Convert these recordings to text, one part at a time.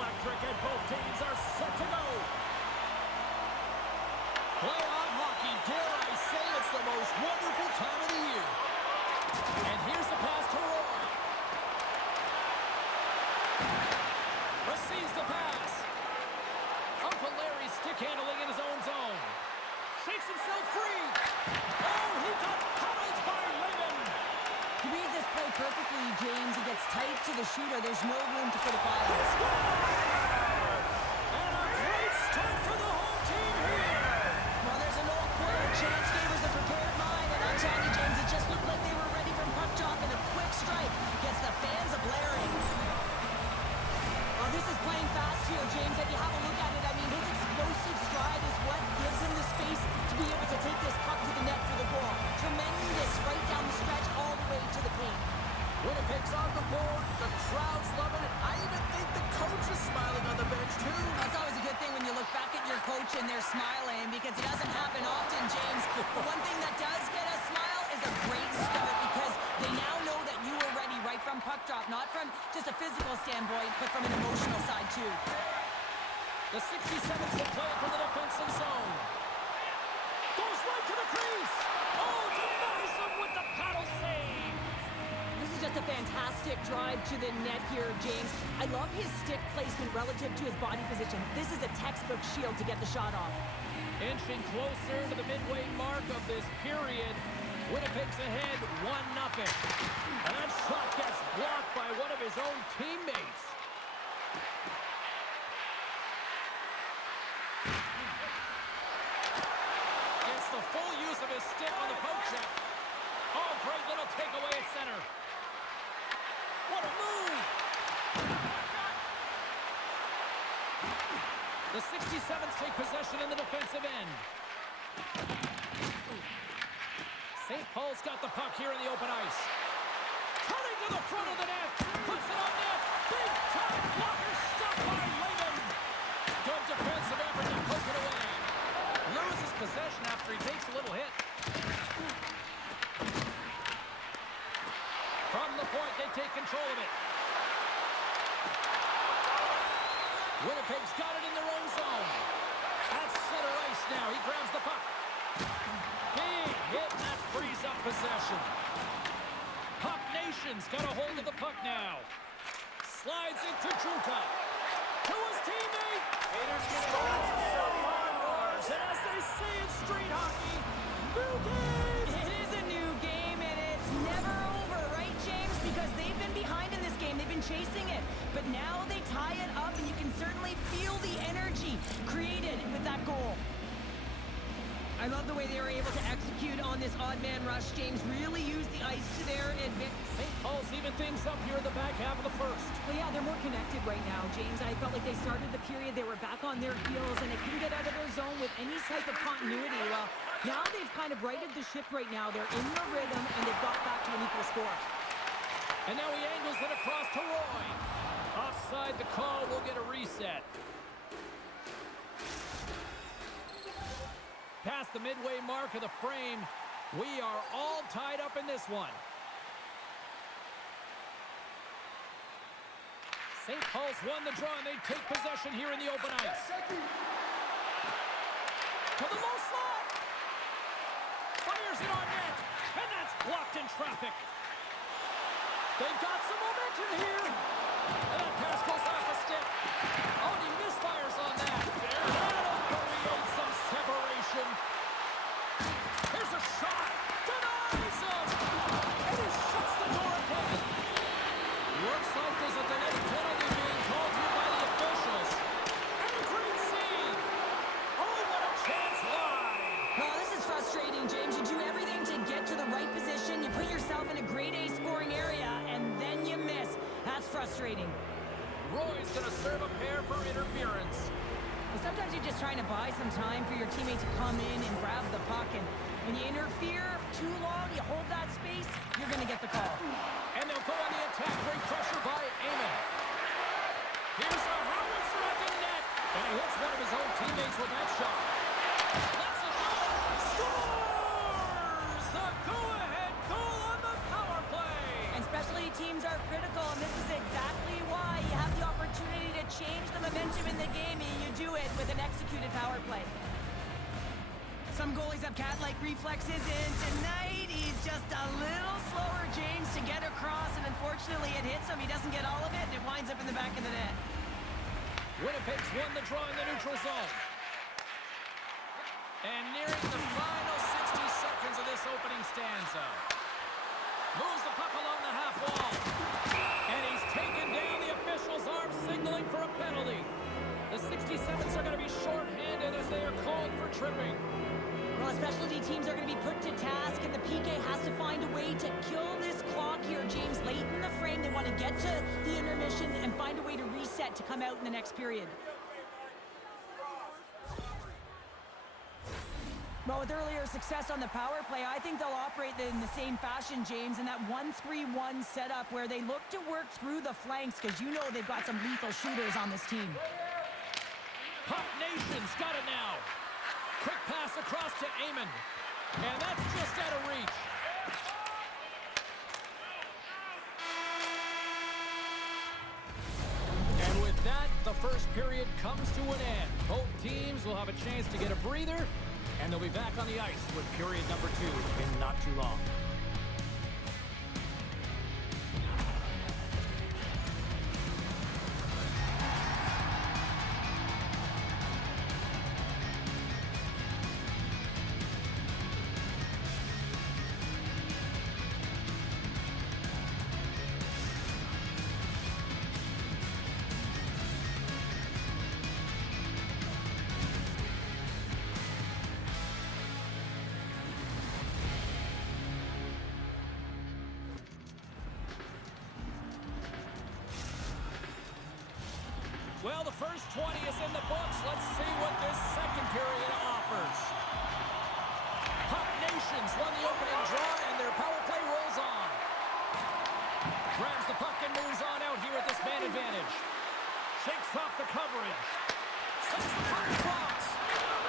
electric, and both teams are set to go. Playoff hockey, dare I say it's the most wonderful time of the year. And here's the pass to Roy. Receives the pass. Uncle Larry stick handling in his own zone. Shakes himself free. Oh, he got pummeled by Lehman. He reads this play perfectly, James. He gets tight to the shooter. There's no room to put it by. And a great start for the home team here. Well, there's an old quote. Chance favors the prepared mind. And I'm telling you, James, it just looked like they were ready for puck drop, and a quick strike gets the fans a-blaring. Well, this is playing fast here, James. If you have a look at it, I mean, his explosive stride is what gives him the space to be able to take this puck to the net for the goal. Tremendous right down the stretch all the way to the paint. Winnipeg's on the board. The crowd's loving it. I even think the coach is smiling on the bench, too. That's always a good thing when you look back at your coach and they're smiling, because it doesn't happen often, James. But one thing that does get a smile is a great start, because they now know that you were ready right from puck drop, not from just a physical standpoint, but from an emotional side, too. The 67th will play it for the defensive zone. Goes right to the crease. Oh, denies him with the paddle save. This is just a fantastic drive to the net here, James. I love his stick placement relative to his body position. This is a textbook shield to get the shot off. Inching closer to the midway mark of this period. Winnipeg's ahead 1-0. And that shot gets blocked by one of his own teammates. Gets the full use of his stick on the poke check. Oh, great little takeaway at center. What a move! The 67s take possession in the defensive end. St. Paul's got the puck here in the open ice. Cutting to the front of the net. Puts it on net. Big time blocker stopped by Lehman. Good defensive effort to poke it away. Loses possession after he takes a little hit. From the point, they take control of it. Winnipeg's got it in their own zone. At center ice now. He grabs the puck. Big hit, and that frees up possession. Puck Nation's got a hold of the puck now. Slides into Juka. To his teammate. And as they say in street hockey, new game. It is a new game, and it's never over, right, James? Because they've been behind in this game. They've been chasing it. But now they tie it up, and you can certainly feel the energy created with that goal. I love the way they were able to execute on this odd man rush. James really used the ice to their advantage. St. Paul's even things up here in the back half of the first. Well, yeah, they're more connected right now, James. I felt like they started the period, they were back on their heels, and they couldn't get out of their zone with any type of continuity. Well, now they've kind of righted the ship right now. They're in the rhythm, and they've got back to an equal score. And now he angles it across to Roy. Offside the call, will get a reset. Past the midway mark of the frame, we are all tied up in this one. St. Paul's won the draw, and they take possession here in the open ice. To the low slot. Fires it on net, and that's blocked in traffic. They've got some momentum here. And that pass goes off the stick. Oh, and he misfires on that. That'll create some separation. Here's a shot. Denies him. And he shuts the door again. Looks like there's a delayed penalty being called here by the officials. And a great save. Oh, what a chance wide. Well, this is frustrating, James. You do everything to get to the right position. You put yourself in a grade A scoring area, and then you miss. That's frustrating. Roy's going to serve a pair for interference. Well, sometimes you're just trying to buy some time for your teammate to come in and grab the puck. And when you interfere too long, you hold that space, you're going to get the call. And they'll go on the attack. Great pressure by Amon. Here's a howitzer at the net. And he hits one of his own teammates with that shot. Let's it go. Scores! The go-ahead goal on the power play. And specialty teams are critical, and this is exactly why you have the opportunity to change the Some goalies have cat-like reflexes, and tonight he's just a little slower, James, to get across, and unfortunately it hits him. He doesn't get all of it, and it winds up in the back of the net. Winnipeg's won the draw in the neutral zone. And nearing the final 60 seconds of this opening stanza. Moves the puck along the half wall. And he's taken down. The official's arm signaling for a penalty. The 67s are going to be shorthanded as they are called for tripping. Well, specialty teams are going to be put to task, and the PK has to find a way to kill this clock here, James. Late in the frame, they want to get to the intermission and find a way to reset to come out in the next period. Well, with earlier success on the power play, I think they'll operate in the same fashion, James, in that 1-3-1 setup where they look to work through the flanks, because you know they've got some lethal shooters on this team. Puck Nation's got it now. Quick pass across to Amon. And that's just out of reach. And with that, the first period comes to an end. Both teams will have a chance to get a breather, and they'll be back on the ice with period number 2 in not too long. Well, the first 20 is in the books. Let's see what this second period offers. Puck Nations won the opening draw, and their power play rolls on. Grabs the puck and moves on out here at this man advantage. Shakes off the coverage. Sends the puck across.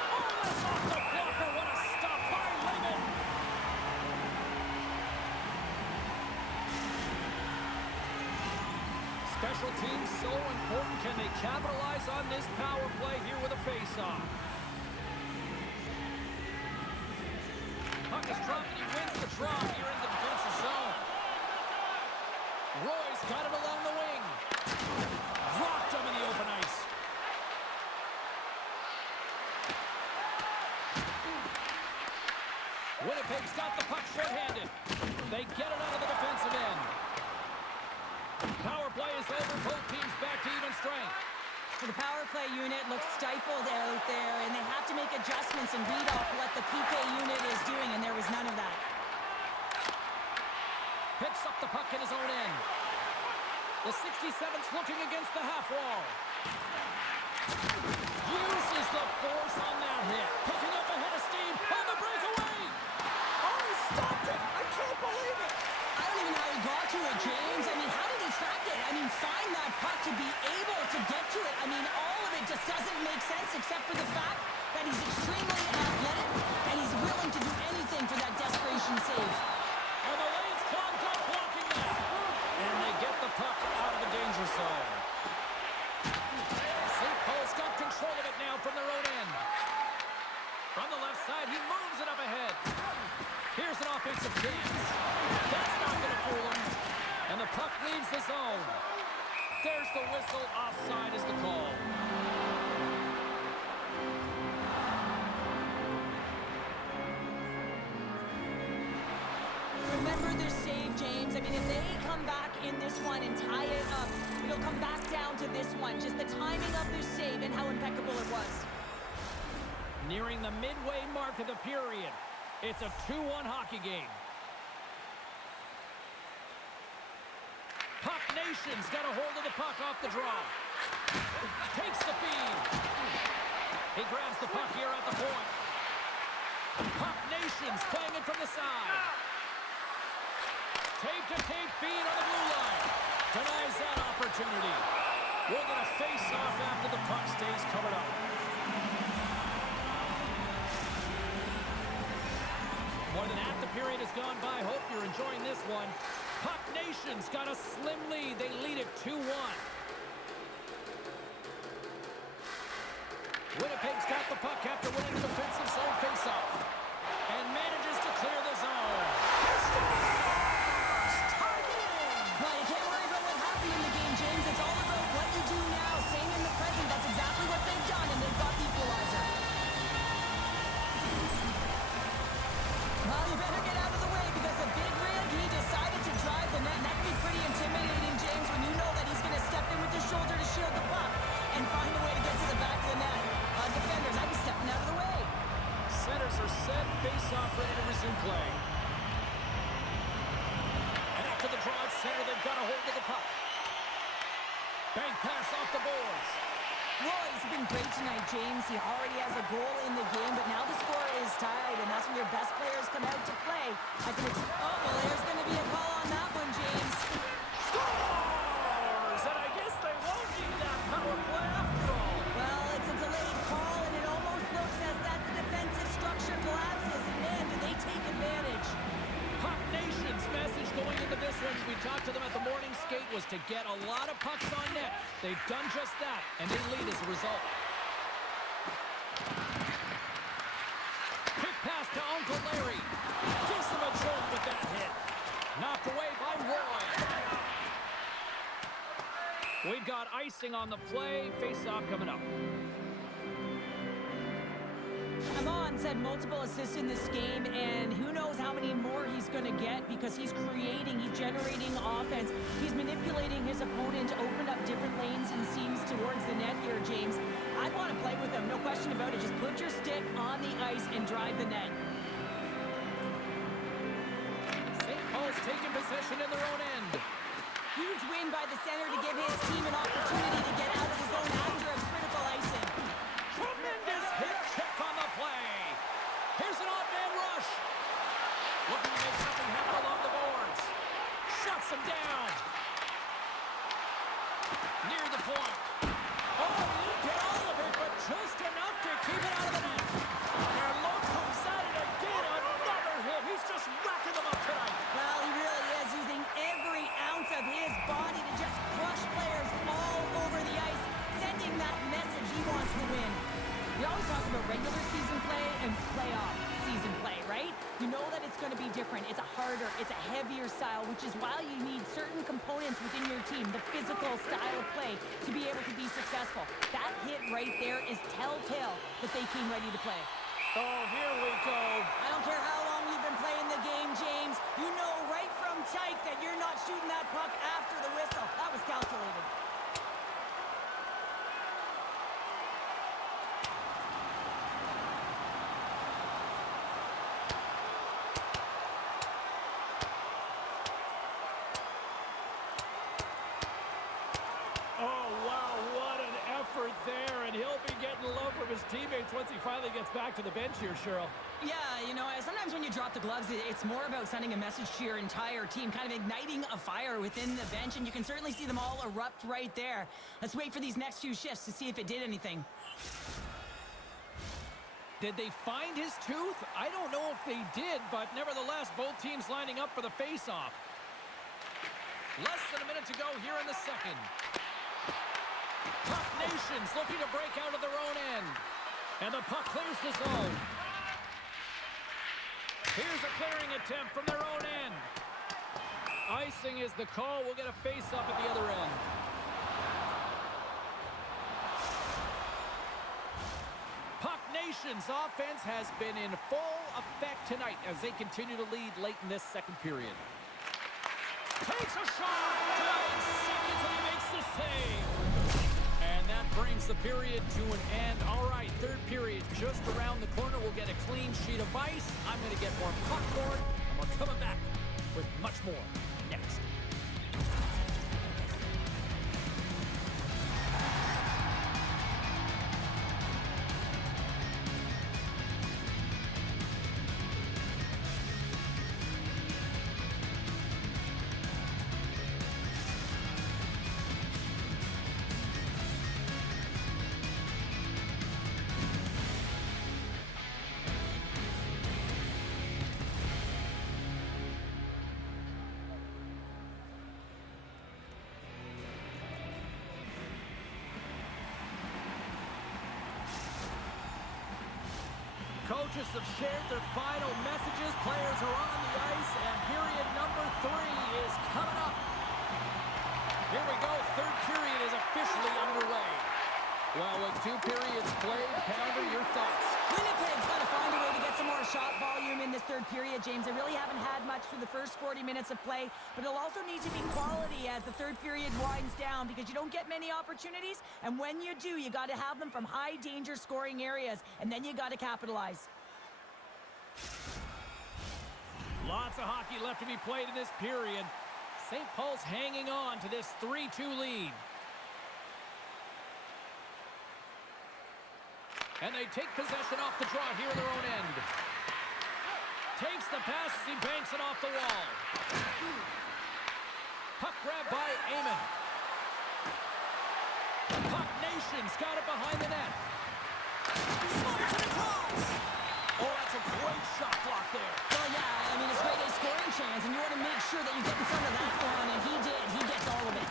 Oh, that's off the blocker. What a stop by Lehman. Special teams so important. Can they capitalize on this power play here with a face-off? Puck is dropped and he wins the draw here in the defensive zone. Roy's got it along the wing. Rocked him in the open ice. Winnipeg's got the puck short-handed. They get it out of the defensive end. Power play is over. Both teams back to even strength. So the power play unit looks stifled out there, and they have to make adjustments and read off what the PK unit is doing, and there was none of that. Picks up the puck in his own end. The 67's looking against the half wall. Uses the force on that hit. Picking up ahead of steam on the breakaway. Oh, he stopped it. I can't believe it. I don't even know how he got to it, James. I mean, how did he track it? I mean, find that puck to be able to get to it. I mean, all of it just doesn't make sense except for the fact that he's extremely athletic and he's willing to do anything for that desperation save. And the lane's clogged up blocking that. And they get the puck out of the danger zone. St. Paul's got control of it now from their own end. From the left side, he moves it up ahead. Here's an offensive chance. That's not going to fool him. And the puck leaves the zone. There's the whistle. Offside is the call. Remember their save, James. I mean, if they come back in this one and tie it up, it'll come back down to this one. Just the timing of their save and how impeccable it was. Nearing the midway mark of the period. It's a 2-1 hockey game. Puck Nation's got a hold of the puck off the draw. Takes the feed. He grabs the puck here at the point. Puck Nation's playing it from the side. Tape-to-tape feed on the blue line. Denies that opportunity. We'll get a face-off after the puck stays covered up. More than half the period has gone by. Hope you're enjoying this one. Puck Nation's got a slim lead. They lead it 2-1. Winnipeg's got the puck after winning the defensive zone faceoff. set, face-off ready to resume play. And after the draw at center, they've got a hold of the puck. Bank pass off the boards. Roy's been great tonight, James. He already has a goal in the game, but now the score is tied, and that's when your best players come out to play. Oh, well, there's going to be a call on that one, James. Scores! And I guess they won't need that power play after all. Well, it's a delayed call, and it almost looks as that the defensive structure collapses, and man, do they take advantage. Puck Nation's message going into this one, we talked to them at the morning skate, was to get a lot of pucks on net. They've done just that, and they lead as a result. Quick pass to Uncle Larry. Gives him a jolt with that hit. Knocked away by Roy. We've got icing on the play. Face-off coming up. Amon's had multiple assists in this game, and who knows how many more he's going to get because he's generating offense. He's manipulating his opponent to open up different lanes and seams towards the net here, James. I'd want to play with him, no question about it. Just put your stick on the ice and drive the net. St. Paul's taking possession in their own end. Huge win by the center to give his team an opportunity to get out of the zone after a critical icing. Tremendous hit check on the play. Here's an odd-man rush. Looking to make something happen along the boards. Shuts him down. Near the point. Oh, he didn't get all of it, but just enough to keep it out of the net. And Logz at it again. Another hit. He's just racking them up tonight. Well, he really is using every ounce of his body to just crush players all over the ice, sending that message he wants to win. We always talk about regular season play and playoff season play, right? You know that it's going to be different. It's a harder, it's a heavier style, which is why you need certain components within your team, the physical style of play, to be able to be successful. That hit right there is telltale that they came ready to play. Oh, here we go. I don't care how long you've been playing the game, James. You know right from tight that you're not shooting that puck after the whistle. That was calculated. There, and he'll be getting love from his teammates once he finally gets back to the bench here, Cheryl. Yeah, you know, sometimes when you drop the gloves, it's more about sending a message to your entire team, kind of igniting a fire within the bench, and you can certainly see them all erupt right there. Let's wait for these next few shifts to see if it did anything. Did they find his tooth? I don't know if they did, but nevertheless, both teams lining up for the face-off. Less than a minute to go here in the second. Puck Nation's looking to break out of their own end. And the puck clears the zone. Here's a clearing attempt from their own end. Icing is the call. We'll get a face-off at the other end. Puck Nation's offense has been in full effect tonight as they continue to lead late in this second period. Takes a shot. 9 seconds and he makes the save. And that brings the period to an end. All right, third period just around the corner. We'll get a clean sheet of ice. I'm going to get more popcorn, and we're coming back with much more next. Coaches have shared their final messages. Players are on the ice, and period number 3 is coming up. Here we go. Third period is officially underway. Well, with 2 periods played, Pounder, your thoughts? Winnipeg's got to find a way to get some more shot volume in this third period, James. They really haven't had much through the first 40 minutes of play, but it'll also need to be quality as the third period winds down because you don't get many opportunities, and when you do, you got to have them from high-danger scoring areas, and then you got to capitalize. Lots of hockey left to be played in this period. St. Paul's hanging on to this 3-2 lead. And they take possession off the draw here in their own end. Takes the pass as he banks it off the wall. Puck grab by Amon. Puck Nation's got it behind the net. Slides it across. Oh, that's a great shot block there. Well, yeah, I mean, it's great a scoring chance, and you want to make sure that you get in front of that one, and he did. He gets all of it.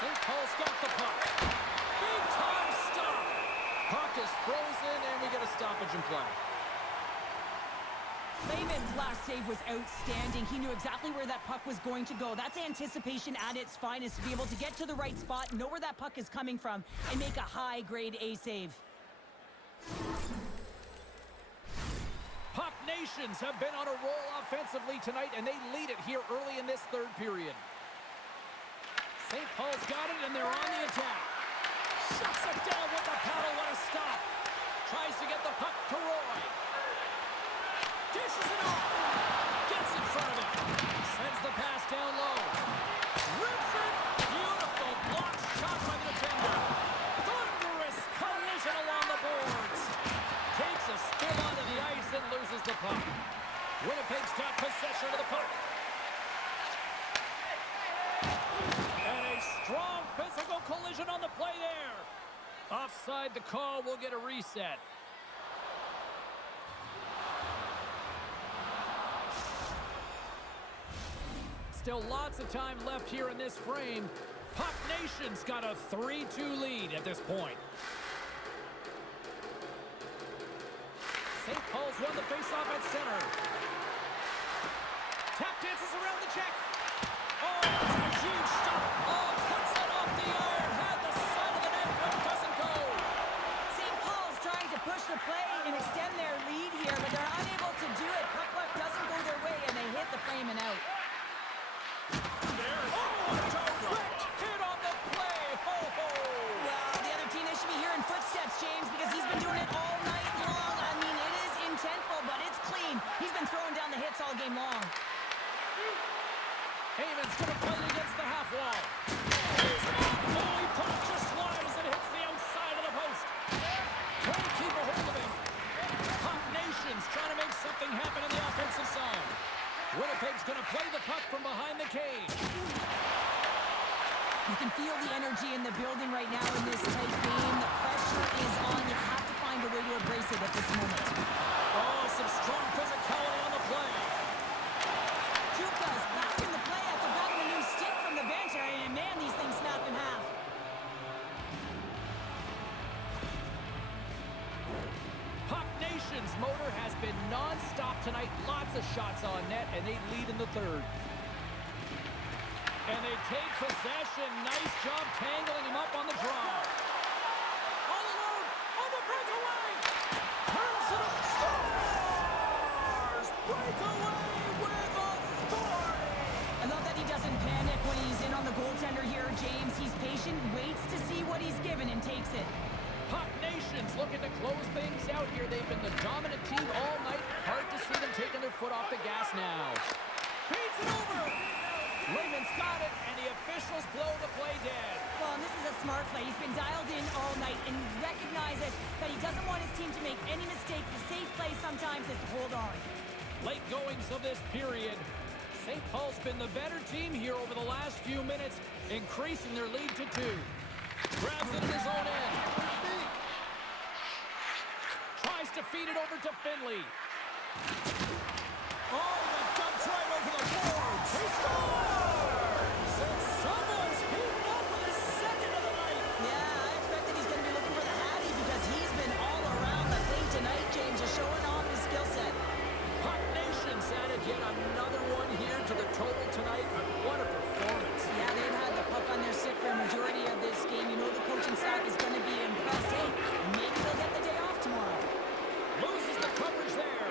St. Paul's got the puck. Big time stop. Puck is frozen, and we get a stoppage in play. Lehman's last save was outstanding. He knew exactly where that puck was going to go. That's anticipation at its finest, to be able to get to the right spot, know where that puck is coming from, and make a high-grade A save. Puck Nations have been on a roll offensively tonight, and they lead it here early in this third period. St. Paul's got it, and they're on the attack. Shuts it down with the paddle. What a stop. Tries to get the puck to Roy. Dishes it off. Gets in front of it. Sends the pass down low. Rips it. Beautiful block shot by the defender. Thunderous collision along the boards. Takes a spin onto the ice and loses the puck. Winnipeg's got possession of the puck. And a strong physical collision on the play there. Offside the call. We'll get a reset. Still lots of time left here in this frame. Puck Nation's got a 3-2 lead at this point. St. Paul's won the faceoff at center. Tap dances around the check. Oh, that's a huge stop. Oh, cuts it off the iron. Had the side of the net, but doesn't go. St. Paul's trying to push the play and extend their lead here, but they're unable to do it. Puck luck doesn't go their way, and they hit the frame and out. Footsteps, James, because he's been doing it all night long. I mean, it is intentful, but it's clean. He's been throwing down the hits all game long. Eamon's going to play it against the half wall. He's out. Holy puck just wide as it hits the outside of the post. Can't keep a hold of him. Puck Nation's trying to make something happen in the offensive zone. Winnipeg's going to play the puck from behind the cage. You can feel the energy in the building right now in this tight game. The pressure is on. You have to find a way to embrace it at this moment. Oh, some strong physicality on the play. Juka's back in the play after grabbing a new stick from the bench. And man, these things snap in half. Puck Nation's motor has been non-stop tonight. Lots of shots on net, and they lead in the third. And they take possession. Nice job tangling him up on the draw. All alone on the breakaway. Turns it up. Stars! Breakaway with authority. I love that he doesn't panic when he's in on the goaltender here, James. He's patient, waits to see what he's given, and takes it. Puck Nation's looking to close things out here. They've been the dominant team all night. Hard to see them taking their foot off the gas now. Feeds it over. Lehman's got it, and the officials blow the play dead. Well, and this is a smart play. He's been dialed in all night and recognizes that he doesn't want his team to make any mistakes. The safe play sometimes is to hold on. Late goings of this period. St. Paul's been the better team here over the last few minutes, increasing their lead to 2. Grabs it in his own end. Tries to feed it over to Finley. Oh, that dumps right over the boards. He scores! And someone's heating up with his second of the night. Yeah, I expected he's going to be looking for the Hattie because he's been all around the thing tonight, James, just showing off his skill set. Puck Nation's added yet another one here to the total tonight. What a performance. Yeah, they've had the puck on their stick for a majority of this game. You know the coaching staff is going to be impressed. Hey, maybe they'll get the day off tomorrow. Loses the coverage there.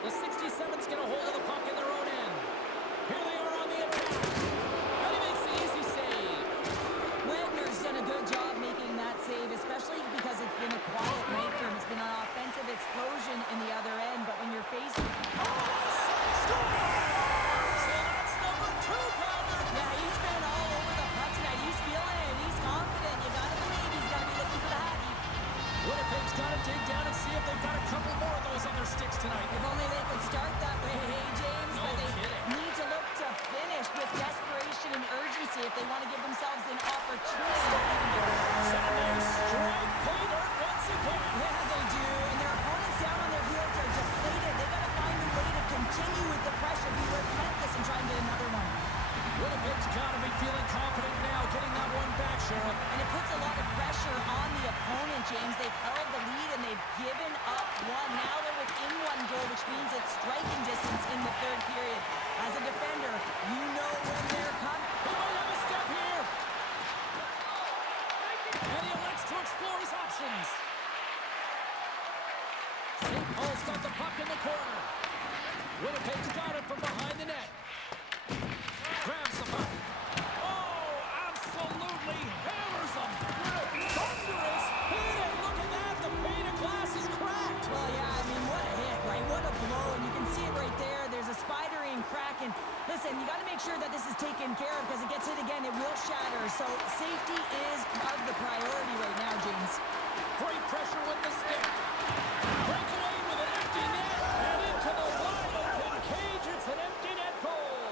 The 67's going to hold the puck in their own end. Paul's got to dig down and see if they've got a couple more of those on their sticks tonight. If only they could start that way, hey, James. No but they kidding. need to look to finish with desperation and urgency if they want to give themselves an opportunity. Saturday strike pay dirt once again. Yeah, they do. And their opponents down on their heels are deflated. They got to find a way to continue with the pressure, be relentless, and try and get another one. Winnipeg's got to be feeling confident now, getting that one back, Cheryl. And it puts a lot of pressure on the opponent, James. They've held the lead and they've given up one. Now they're within one goal, which means it's striking distance in the third period. As a defender, you know when they're coming. He might have a step here. And he elects to explore his options. St. Paul's got the puck in the corner. Winnipeg's got it from behind the net. Grabs the puck. Oh, absolutely hammers him. Thunderous hit, and look at that. The pane of glass is cracked. Well, yeah, I mean, what a hit, right? What a blow, and you can see it right there. There's a spidery crack, and listen, you got to make sure that this is taken care of because it gets hit again, it will shatter. So safety is of the priority right now, James. Great pressure with the stick. Breakaway with an empty net, and into the wide open cage. It's an empty net goal.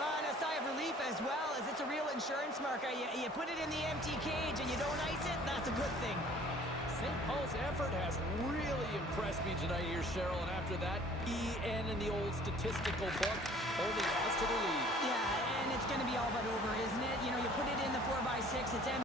And a sigh of relief as well, as it's a real insurance marker. You put it in the empty cage and you don't ice it, that's a good thing. St. Paul's effort has really impressed me tonight here, Cheryl, and after that, EN in the old statistical book only adds to the lead. Yeah, and it's going to be all but over, isn't it? You know, you put it in the 4x6, it's empty.